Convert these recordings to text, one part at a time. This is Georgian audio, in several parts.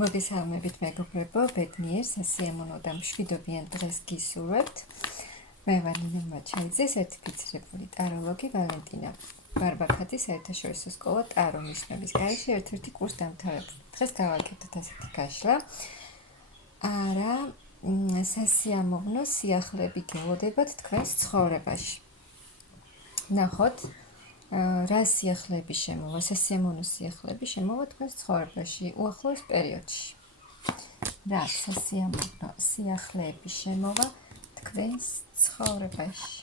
მოგესალმებით მეგობრებო, ბედნიერ სასიამოვნო და მშვიდობიან დღეს გისურვებთ. მე ვარ ნინო მაჩაიძე, სერტიფიცირებული ტაროლოგი ვალენტინა ბარბაქაძის საერთაშორისო სკოლა ტარო ნიშნების გარეშე ერთ-ერთი კურს დამთავრებული. დღეს გავაკეთოთ ასეთი გაშლა. არა, სასიამოვნო სიახლეები გელოდებათ თქვენს ცხოვრებაში. ნახოთ, რა სიახლეები შემოვა, სასიამოვნო სიახლეები შემოვა თქვენს ცხოვრებაში უახლოეს პერიოდში. რა სასიამოვნო სიახლეები შემოვა თქვენს ცხოვრებაში.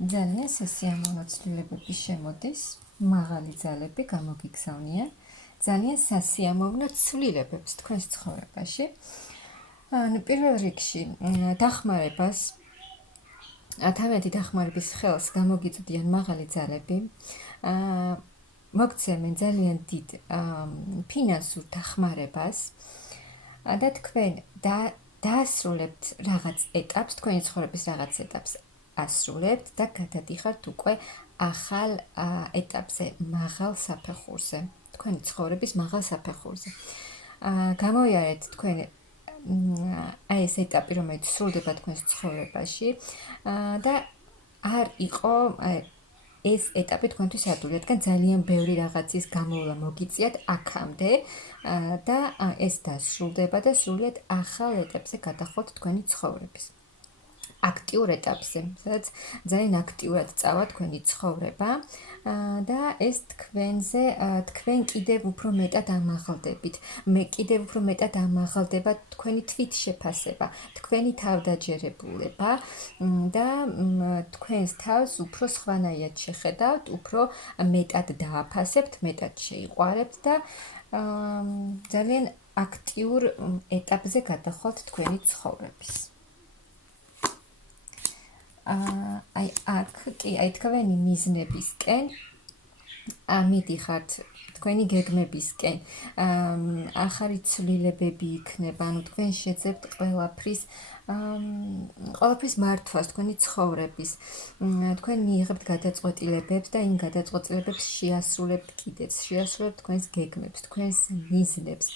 ძალიან სასიამოვნო ცვლილებები შემოდის, მაღალი ძალები გამოგიგზავნიან ძალიან სასიამოვნო ცვლილებებს თქვენს ცხოვრებაში. პირველ რიგში დახმარებას თავიანთი დახმარების ხელს გამოგიწვდიან მაღალი ძალები, მოგცემენ ძალიან დიდ ფინანსურ დახმარებას და თქვენ დაასრულებთ რაღაც ეტაპს, თქვენი ცხოვრების რაღაც ეტაპს ასრულებთ და გადადიხართ უკვე ახალ ეტაპზე, მაღალ საფეხურზე, თქვენი ცხოვრების მაღალ საფეხურზე. გამოიარეთ თქვენ აი ეს ეტაპი, რომელიც სრულდება თქვენს ცხოვრებაში და არ იყო ეს ეტაპი თქვენთვის ადვილი, რადგან ძალიან ბევრი რაღაცის გამოვლა მოგიწიათ აქამდე და ეს დასრულდება და სრულიად ახალ ეტაპზე გადახოთ თქვენი ცხოვრების. აქტიურ ეტაპზე, სადაც ძალიან აქტიურად წავა თქვენი ცხოვრება და ეს თქვენ კიდევ უფრო მეტად ამაღლდებით. მე კიდევ უფრო მეტად ამაღლდება თქვენი თვითშეფასება, თქვენი თავდაჯერებულება და თქვენს თავს უფრო სხვანაირად შეხედავთ, უფრო მეტად დააფასებთ, მეტად შეიყვარებთ და ძალიან აქტიურ ეტაპზე გადახვალთ თქვენი ცხოვრების. აი აქ კი აი თქვენი მიზნებისკენ მიდიხართ, თქვენი გეგმებისკენ, ახალი ცვლილებები იქნება, ანუ თქვენ შეძებთ ყველაფრის მართვას თქვენი ცხოვრების. თქვენ მიიღებთ გადაწყვეტილებებს და იმ გადაწყვეტილებებს შეასრულებთ კიდეც, შეასრულებთ თქვენს გეგმებს, თქვენს მიზნებს.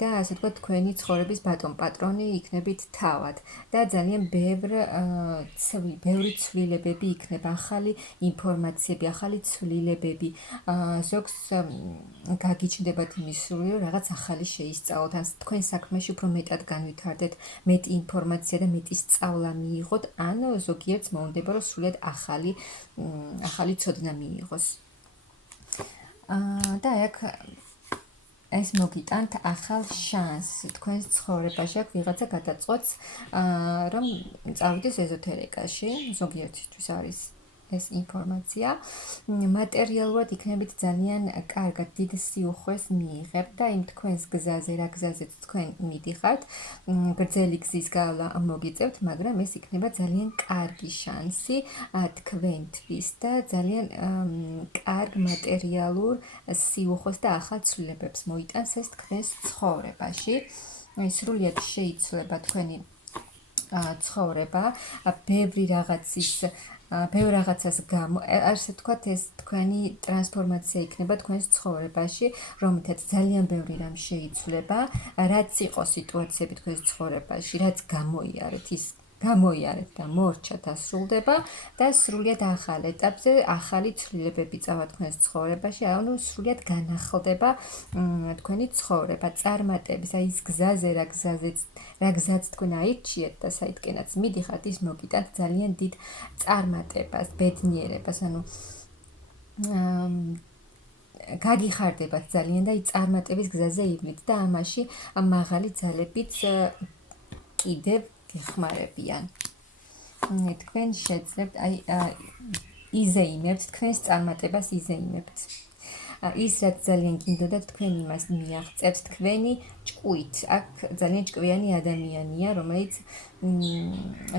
და ასე ვთქვათ, თქვენი ცხოვრების ბატონ-პატრონი იქნებით თავად და ძალიან ბევრი ცვლილებები იქნება, ახალი ინფორმაციები, ახალი ცვლილებები. ზოგს გაგიჩნდებათ იმის სრული, რომ რაღაც ახალი შეისწავლოთ, ან თქვენ საქმეში უფრო მეტად განვითარდეთ, მეტი ინფორმაცია და მეტი სწავლა მიიღოთ, ან ზოგიერთს მოუნდება, რომ სრულად ახალი ცოდნა მიიღოს. და აქ ეს მოგიტანთ ახალ შანსს თქვენს ცხოვრებაში, აქ ვიღაცა გადაწყვეტს, რომ წავიდეს ეზოთერიკაში, ზოგიერთისთვის არის ეს ინფორმაცია. მატერიალურად იქნებით ძალიან კარგად, დიდ სიუხვეს მიიღებთ და იმ თქვენს გზაზე, რა გზაზეც თქვენ მიდიხართ, გრძელი გზის გავლა მოგიწევთ, მაგრამ ეს იქნება ძალიან კარგი შანსი თქვენთვის და ძალიან კარგ მატერიალურ სიუხვეს და ახალ ცვლილებებს მოიტანს ეს თქვენს ცხოვრებაში. სრულიად შეიცვლება თქვენი ცხოვრება, ბევრ რაღაცას გამო, ასე ვთქვათ, ეს თქვენი ტრანსფორმაცია იქნება თქვენს ცხოვრებაში, რომლითაც ძალიან ბევრი რამ შეიცვლება, რაც იყო სიტუაციები თქვენს ცხოვრებაში, რაც გამოიარეთ, ის გამოიარეთ და მორჩა დასრულდება და სრულიად ახალ ეტაპზე ახალი ცვლილებები წავა თქვენს ცხოვრებაში, ანუ სრულიად განახლდება თქვენი ცხოვრება, წარმატების, აი ის გზაზე, რა გზაც თქვენ აირჩიეთ და საიდკენაც მიდიხართ, ის მოგიტანთ ძალიან დიდ წარმატებას, ბედნიერებას, ანუ გაგიხარდებათ ძალიან და აი წარმატების გზაზე ივლით და ამაში მაღალი ძალებიც კიდევ გეხმარებიან. თქვენ შეძლებთ, აი იზეიმებთ, თქვენს წარმატებას იზეიმებთ. ის რაც ძალიან გინდოდათ, თქვენ იმას მიაღწევთ თქვენი ჭკუით. აქ ძალიან ჭკვიანი ადამიანია,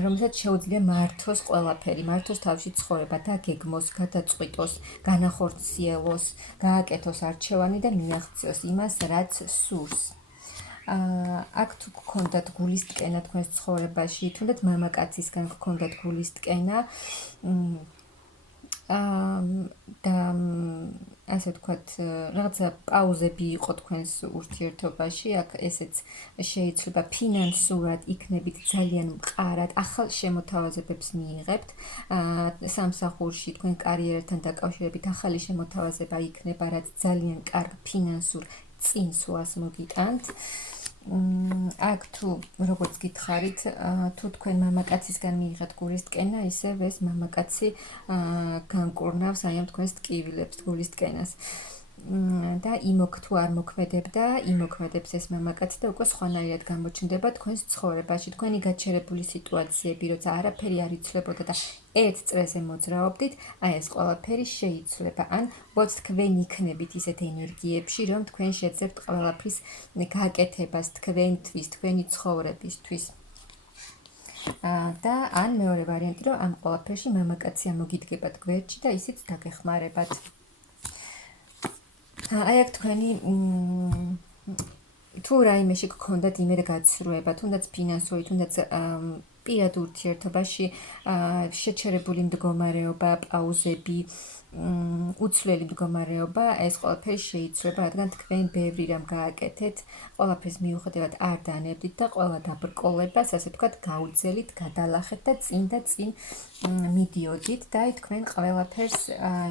რომელსაც შეუძლია მართოს ყველაფერი, მართოს თავში ცხოვრება, დაგეგმოს, გადაწყვიტოს, განახორციელოს, გააკეთოს არჩევანი და მიაღწიოს იმას, რაც სურს. აქ თუ გქონდათ გულისტკენა თქვენს ცხოვრებაში, თუნდაც მამაკაცისგან გქონდათ გულისტკენა, და ასე ვთქვათ, რაღაცა პაუზები იყო თქვენს ურთიერთობაში, აქ ესეც შეიძლება ფინანსურად იქნებით ძალიან მყარად, ახალ შემოთავაზებებს მიიღებთ, სამსახურში თქვენ კარიერთან დაკავშირებით ახალი შემოთავაზება იქნება, რაც ძალიან კარგ ფინანსურ წინსვლას მოგიტანთ. აქ თუ როგორც გითხარით, თუ თქვენ მამაკაცისგან მიიღეთ გულისტკენა, ისევ ეს მამაკაცი განკურნავს აი ამ თქვენს ტკივილებს, გულისტკენას. და თუ არ მოქმედებდა, იმოქმედებს ეს მამაკაცი და უკვე სხვანაირად გამოჩნდება თქვენს ცხოვრებაში. თქვენი გაჩერებული სიტუაციები, როცა არაფერი არ იცვლებოდა და ერთ წრეზე მოძრაობდით, აი ეს ყველაფერი შეიცვლება. ან ვოც თქვენ იქნებით ისეთ ენერგიებში, რომ თქვენ შეძლებთ ყველაფრის გაკეთებას თქვენთვის, თქვენი ცხოვრებისთვის. და ან მეორე ვარიანტი, რომ ამ ყველაფერში მამაკაცი ამოგიდგებათ გვერდში და ისიც დაგეხმარებათ. აი აქ თქვენი თუ რაიმეში გქონდათ იმედ გაცრუება, თუნდაც ფინანსური, თუნდაც პირად ურთიერთობაში შეჩერებული მდგომარეობა, პაუზები, უცვლელი მდგომარეობა, ეს ყველაფერი შეიცვლება, რადგან თქვენ ბევრი რამ გააკეთეთ, ყველაფერს მიუხედავად არ დანებდით და ყველა დაბრკოლებას, ასე ვთქვათ, გაუძელით, გადალახეთ და წინ მიდიოდით და აი თქვენ ყველაფერს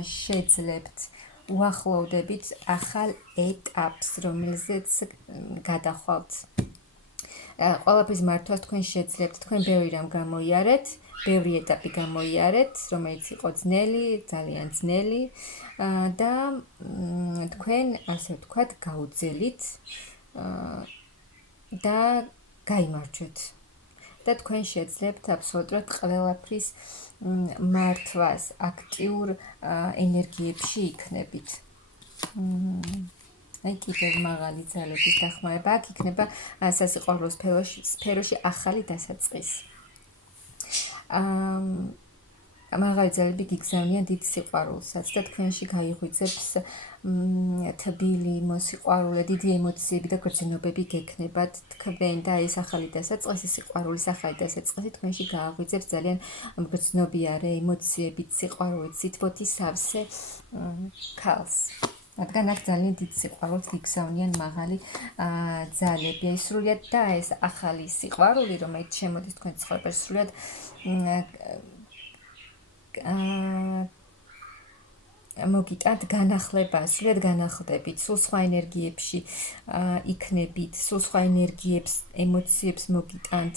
შეძლებთ. უახლოვდებით ახალ ეტაპს, რომელზეც გადახვალთ. ყველაფრის მართვას თქვენ შეძლებთ, თქვენ ბევრი რამ გამოიარეთ, ბევრი ეტაპი გამოიარეთ, რომელიც იყო ძნელი, ძალიან ძნელი და თქვენ, ასე ვთქვათ, გაუძელით და გაიმარჯვეთ. და თქვენ შეძლებთ აბსოლუტურად ყველაფრის მართვას, აქტიურ ენერგიებში იქნებით. აი კიდევ მაღალი ძალების დახმარება, აქ იქნება სასიყვარულო სფეროში ახალი დასაწყისი. მაღალი ძალები გიგზავნიან დიდ სიყვარულსაც და თქვენში გაიღვიძებს თბილი მოსიყვარულე, დიდი ემოციები და გრძნობები გექნებათ თქვენ და ეს ახალი დასაწყისი, სიყვარულის ახალი დასაწყისი თქვენში გააღვიძებს ძალიან მგრძნობიარე ემოციებით, სიყვარულით, სითბოთი სავსე ქალს. რადგან აქ ძალიან დიდ სიყვარულს გიგზავნიან მაღალი ძალები. აი სრულად და ეს ახალი სიყვარული, რომელიც შემოდის თქვენ ცხოვრებაში, სრულად მოგიტანთ განახლება, სრულად განახლდებით, სულ სხვა ენერგიებში იქნებით, სულ სხვა ენერგიებს, ემოციებს მოგიტანთ.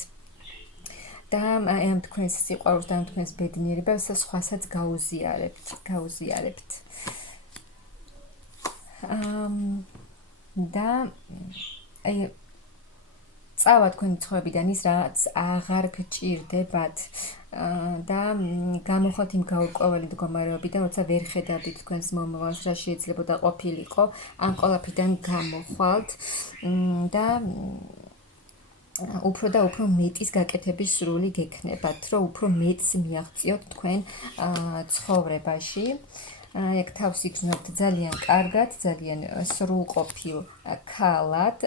და ამ თქვენს სიყვარულს და ამ თქვენს ბედნიერებას სხვასაც გაუზიარებთ. და აი წავა თქვენი ცხოვრებიდან ის რაც აღარ გჭირდებათ და გამოხვალთ იმ გაურკვეველი მდგომარეობიდან, როცა ვერ ხედავდით თქვენს მომავალს, რა შეიძლებოდა ყოფილიყო, ამ ყველაფრიდან გამოხვალთ და უფრო და უფრო მეტის გაკეთების სრული გექნებათ, რომ უფრო მეტს მიაღწიოთ თქვენ ცხოვრებაში. აქ თავს იგრძნობთ ძალიან კარგად, ძალიან სრულყოფილ ქალად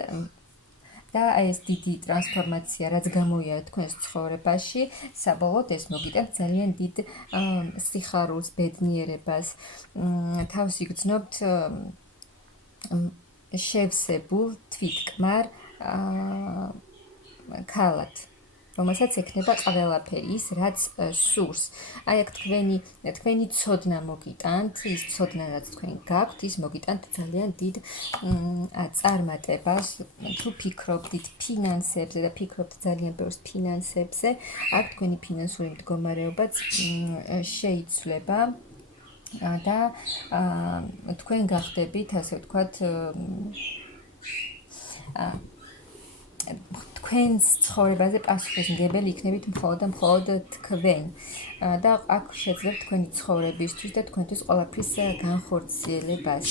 და აი ეს დიდი ტრანსფორმაცია, რაც გამოიარა თქვენს ცხოვრებაში, საბოლოოდ ეს მოგიტანთ ძალიან დიდ სიხარულს, ბედნიერებას. თავს იგრძნობთ შევსებულ თვითკმარ ქალად, რომელსაც ექნება ყველაფერი ის, რაც სურს. აი აქ თქვენი ცოდნა მოგიტანთ, ის ცოდნა, რაც თქვენ გაქვთ, ის მოგიტანთ ძალიან დიდ წარმატებას. თუ ფიქრობთ ფინანსებზე და ფიქრობთ ძალიან ბევრს ფინანსებზე, აქ თქვენი ფინანსური მდგომარეობაც შეიცვლება და თქვენ გახდებით, ასე ვთქვათ, თქვენს ცხოვრებაზე პასუხისმგებელი იქნებით მხოლოდ თქვენ და აქ შეძლებთ თქვენი ცხოვრებისთვის და თქვენთვის ყველაფრის განხორციელებას.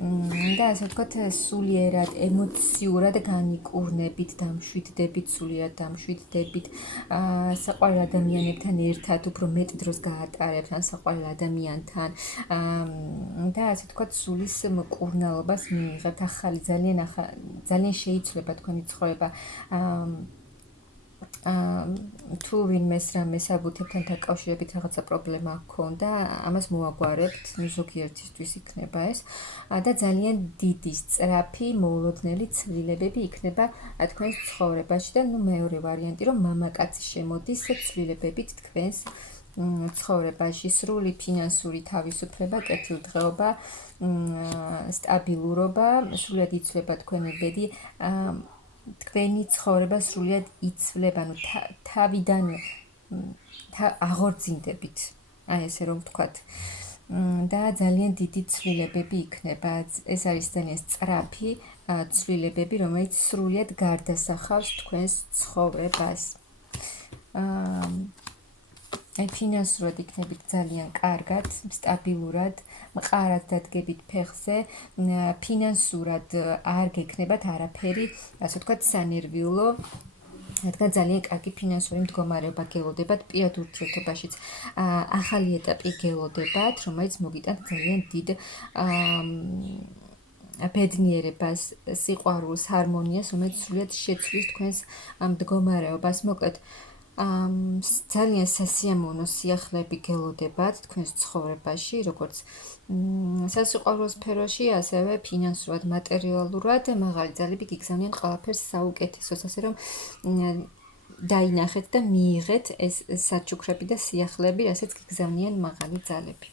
და ასე ვთქვათ, სულიერად, ემოციურად განიკურნებით, დამშვიდდებით, სულიერად დამშვიდდებით, საყვარელ ადამიანებთან ერთად უფრო მეტ დროს გაატარებთ, ან საყვარელ ადამიანთან და ასე ვთქვათ, სულის მკურნალობას მიიღებთ, ახალი ძალიან შეიცვლება თქვენი ცხოვრება. თუ ვინმეს რამე საბუთებთან დაკავშირებით რაღაცა პრობლემა ჰქონდა, ამას მოაგვარებთ, ზოგიერთისთვის იქნება ეს და ძალიან დიდი სწრაფი მოულოდნელი ცვლილებები იქნება თქვენს ცხოვრებაში და მეორე ვარიანტი რომ მამაკაცი შემოდის ცვლილებებით თქვენს ცხოვრებაში, სრული ფინანსური თავისუფლება, კეთილდღეობა, სტაბილურობა, სრულად იცვლება თქვენი ბედი, თქვენი ცხოვრება სრულად იცვლება, ანუ თავიდან აღორძინდებით, აი ესე რომ ვთქვათ. და ძალიან დიდი ცვლილებები იქნება. ეს არის ძალიან სწრაფი ცვლილებები, რომელიც სრულად გარდასახავს თქვენს ცხოვრებას. აი ფინანსურად იქნებით ძალიან კარგად, სტაბილურად, მყარად დადგებით ფეხზე, ფინანსურად არ გექნებათ არაფერი, ასე ვთქვათ, სანერვიულო, რადგან ძალიან კარგი ფინანსური მდგომარეობა გელოდებათ პირად ურთიერთობაშიც. ახალი ეტაპი გელოდებათ, რომელიც მოგიტანთ ძალიან დიდ ბედნიერებას, სიყვარულს, ჰარმონიას, რომელიც სრულად შეცვლის თქვენს მდგომარეობას. მოკლედ, ძალიან სასიამოვნო სიახლეები გელოდებათ თქვენს ცხოვრებაში, როგორც სასიყვარულო სფეროში, ასევე ფინანსურად, მატერიალურად, მაღალი ძალები გიგზავნიან ყველაფერს საუკეთესოს, ასე რომ დაინახეთ და მიიღეთ ეს საჩუქრები და სიახლეები, რასაც გიგზავნიან მაღალი ძალები.